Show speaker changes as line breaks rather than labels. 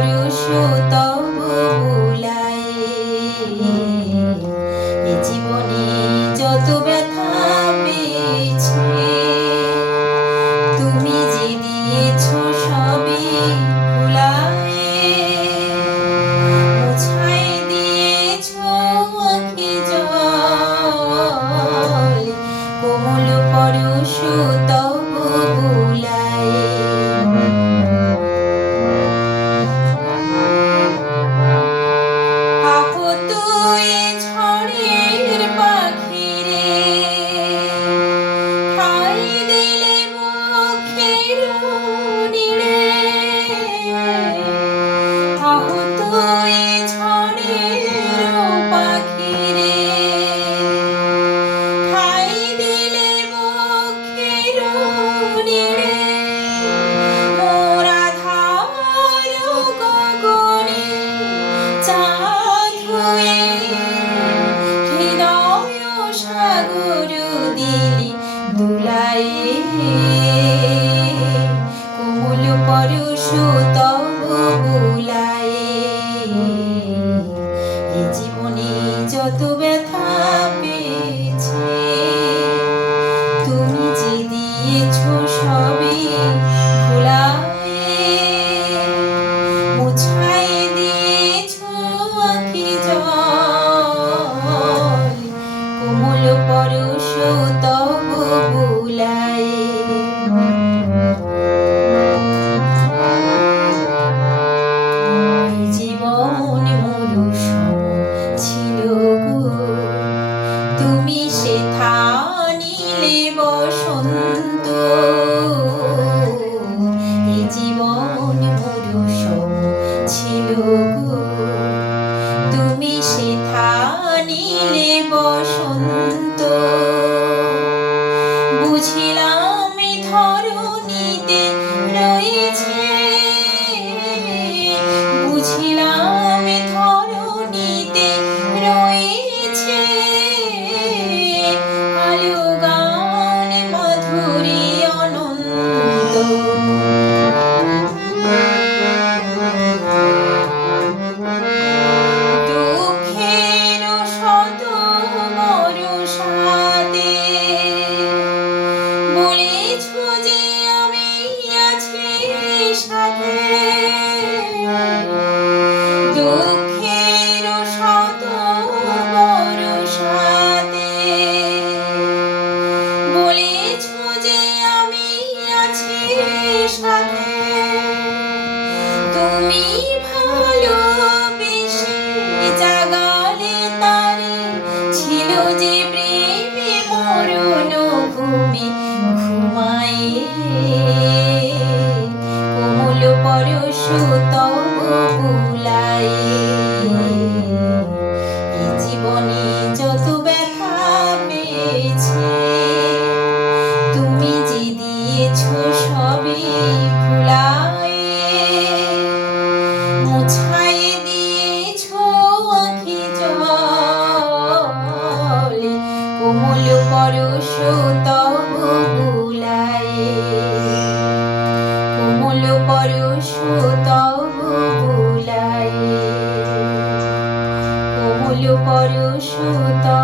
পরশ তব ভুলাই। জীবনে যত ব্যথা তুমি যে দিয়েছ সবে ভুলাই। মুছাই দিয়েছ আখি জল, কোমল পরশ তব দিলি কোমল পরশ তব বুলায়ে এ জীবনে যত ব্যথা পেয়েছে তুমি যে দিয়েছ সবই ভুলায়ে মুছাই দিয়েছ আখি জল কোমল পরশ তব বুঝিলাম ধরণীতে যে প্রেমে মরণ ঘুমে ঘুমাই কোমল পরশু তব বুলায়ে। তব বুলায়ে কোমল পরশ তব বুলায়ে কোমল পরশ তব